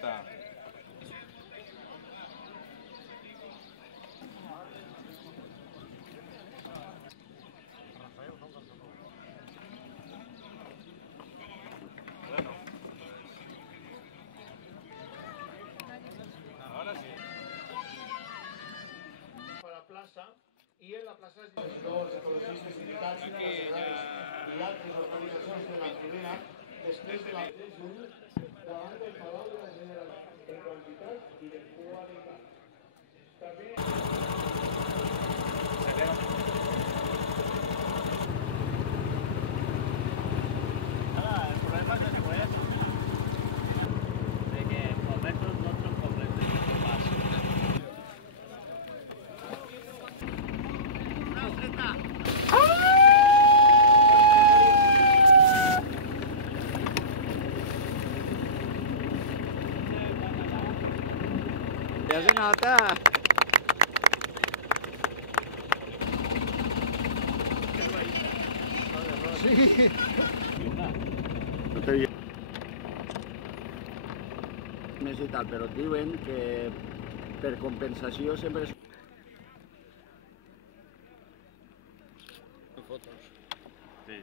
està. I en la plaça els regidors, ecologistes, sindicats i nacionals i altres organitzacions de la Ribera després de la 3 de juny davant del Palau de la Generalitat en quantitat i de qualitat. També... El problema és que ho és. De que els restos no són complets. Ja se nota. Sí. No te més i tal, però et diuen que per compensació sempre és... Fotos. Sí.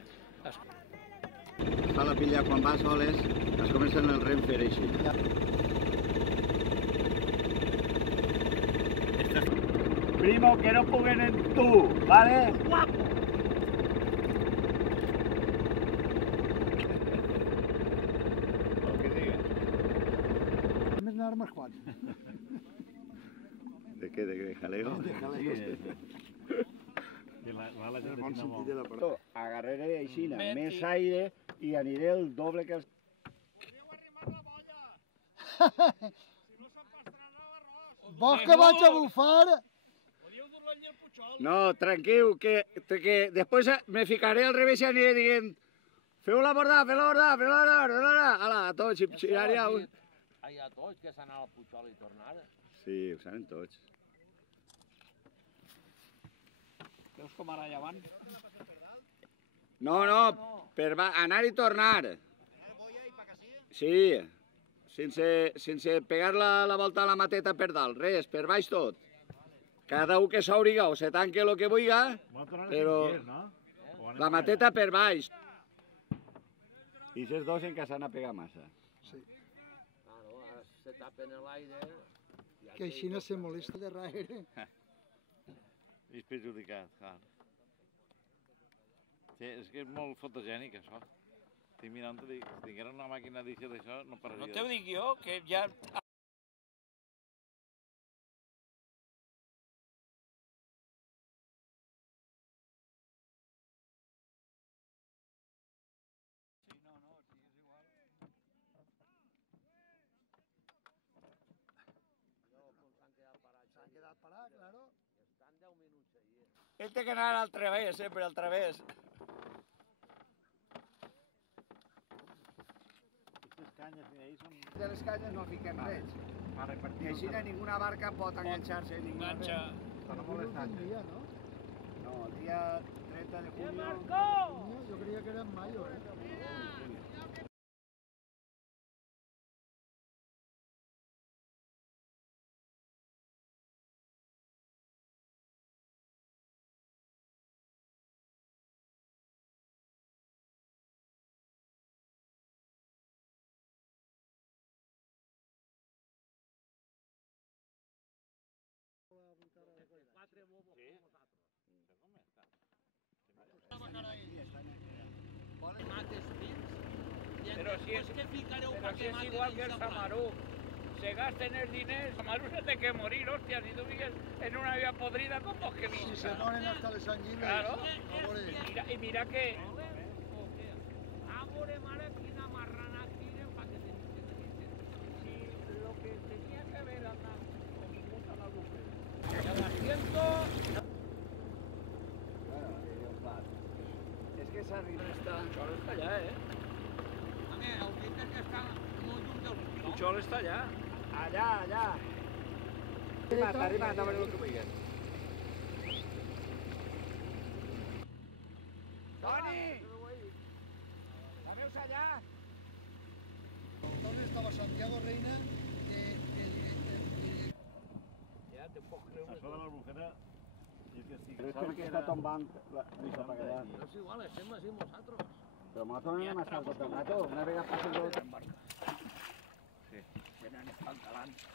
Fa la pilla quan va soles, es comencen el Renfe així. Primo, que no puguen en tu, ¿vale? ¡Guapo! Lo que diga. Més anar més quants. ¿De qué? ¿De jaleo? De jaleo. Agarraré així, més aire i aniré el doble que els... Vols que vaig a bufar? No, tranquil, que després me ficaré al revés i aniré dient feu-la bordar, feu-la bordar, feu-la bordar, ala, a tots, si ara hi ha un... Hi ha tots que s'han anat al Puigol i tornar. Sí, ho saben tots. Veus com ara allà van? No, per anar i tornar. Sí, sense pegar la volta a la mateta per dalt, res, per baix tot. Cada un que s'auriga o se tanque el que vulgui, però la mateta per baix. I aquests dos en què s'han a pegar massa. Sí. Claro, ara se tapen l'aire... Que així no se molesta de darrere. És perjudicat, clar. Sí, és que és molt fotogènic, això. Estic mirant, si tinguera una màquina d'això, no pararia. No t'ho dic jo, que ja... S'han quedat parats, claro. Estan 10 minuts allà. Ell té que anar al través, per al través. De les canyes no fiquem res. I així ninguna barca pot enganxar-se. Enganxa. Per l'últim dia, no? No, el dia 30 de julio... Jo creia que era en mayo, Quatre bobos com nosaltres. Volen mates fins? Però si és, que ficareu però si és igual que el Samarú. Se gasten els diners, Samarú se té que morir, hòstia, si tu vigues en una via podrida, com vols que Si visca? se moren hasta les anguiles. Claro. A veure. I mira que... A veure, mare, quina marrana tiren pa que Si lo que tenía que haber andado con puta la lupe. El asiento... És que s'arriba a estar... Puigol està allà, Home, el dit que està molt lluny del Puigol. Puigol està allà. Allà. Arriba, a veure el que vulguis. Toni! La veus allà? Entonces estava Santiago Reina te pots creure. Això de l'Albufera, jo que estic... Però és perquè està tombant l'això per allà. No és igual, estem així nosaltres. Però nosaltres no anem a estar tot el rato. Una vegada passa tot... Sí. Tenen els pantalans.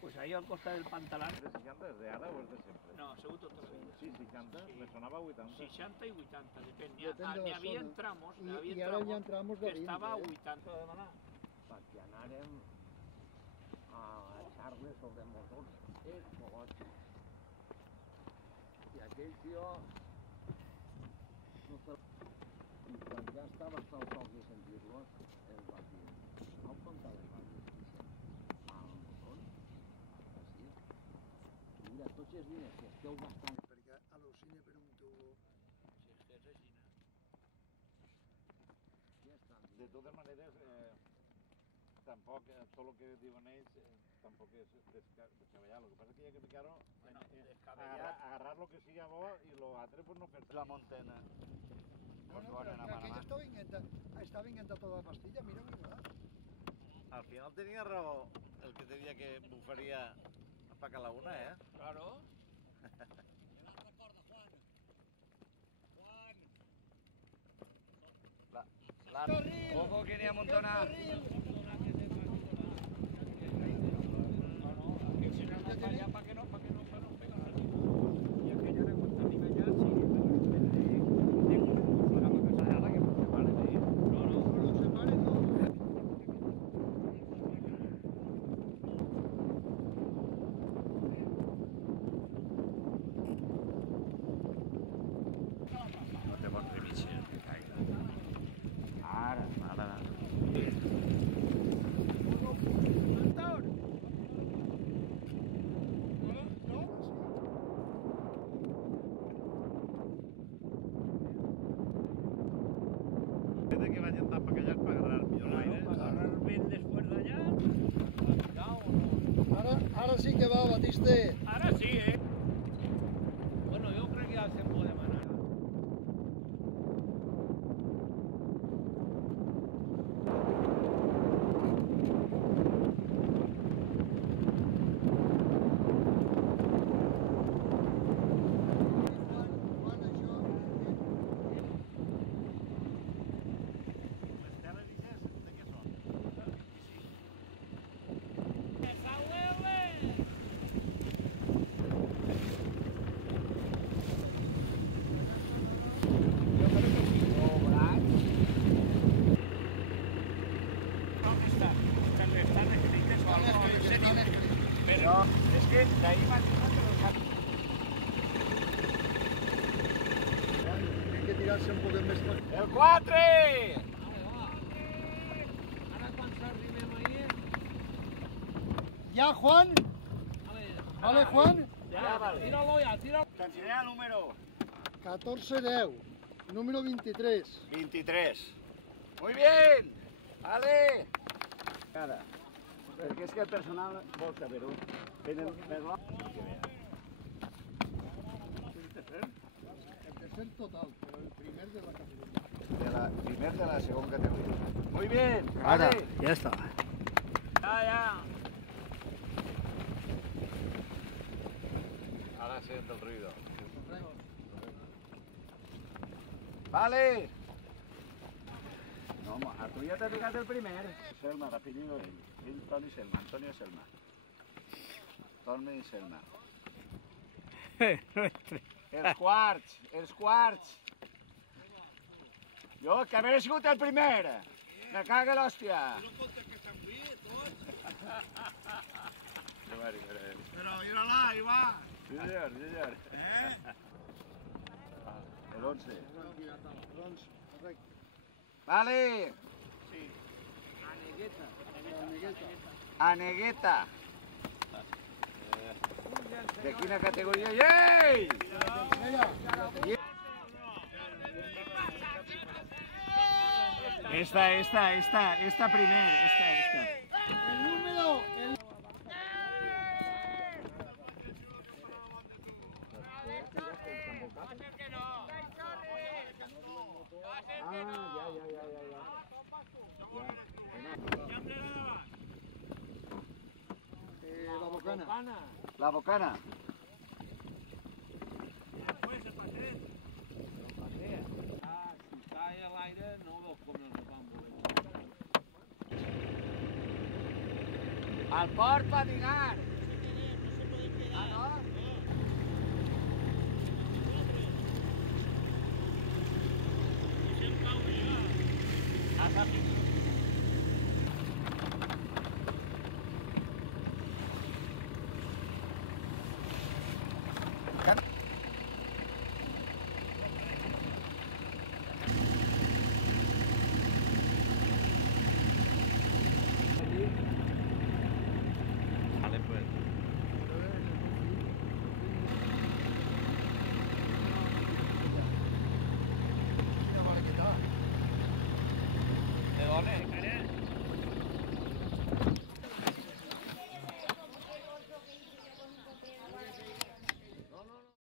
Pues ahí al costat del pantalán. ¿De 60 és d'ara o és de sempre? No, ha sigut tota la vida. Sí, 60, me sonava 80. 60 i 80, depèn. Depèn de N'hi la havia zona. tramos, I ara hi ha tramos de que estava a 20, 80 de demanar. Perquè anàrem a echar-le sobre motors ecològics. I aquell tio... No sé... I quan ja estava hasta el sol de sentir-los, el va dir, no compta les bandes, al motor, així. Mira, tots els diners que esteu gastant... Perquè al·lucina per un tubo. Si és que és així. Ja estan. De totes maneres, tampoc, tot el que diuen ells, tampoc és descabellar. Lo que passa és que hi ha que ficar-ho, agarrar lo que siga bo i lo altre pues no fer la muntena. No, però aquell està venint a tota la pastilla, mira, mira. Al final tenia raó el que te deia que bufaria pa cada una, Claro. Ojo que n'hi ha muntona. Que si no nos falla, ¿para qué no se nos pega? Y aquella era cuando arriba ya, sí, No te pots remitxer, que caiga. Ara. Fíjate que vagin tan pacallats per agarrar millor l'aire. para agarrar bien después de allá, cuidado o no. Ara sí que va, Batiste. Ahora sí, Bueno, yo creo que ya se puede manar. Les teles, de què són? Però és que d'ahir mateix no te lo sap. Hay que tirarse un poco més fort. El 4! Ahora cuando arribem ahí, Ja, Juan? Vale, Juan? ya, tíralo ya, tíralo. T'ensenyaré el número 14-10, número 23. 23. Muy bien. Vale. Ara, perquè és que el personal vol saber-ho. Tenen més la... El tercer total, pero el primer de la categoría. Primer de la segona categoria. Muy bien. Vale. ya está. Ya. Ara sent el ruido. Vale. No, home, a tu ja t'ha ficat el primer. Selma, l'apellido ell. Ell, Toni Selma, Antonio Selma. Toni Selma. Els quarts. Jo, que haver sigut el primer. Me caga l'hòstia. Però mira-la, ahí va. Sí, senyor. El 11. Vale. Anegueta. De quina categoria? Yey! Esta primer, esta. El número... La bocana. La bocana. Al port va dinar. Ah, no? Hasta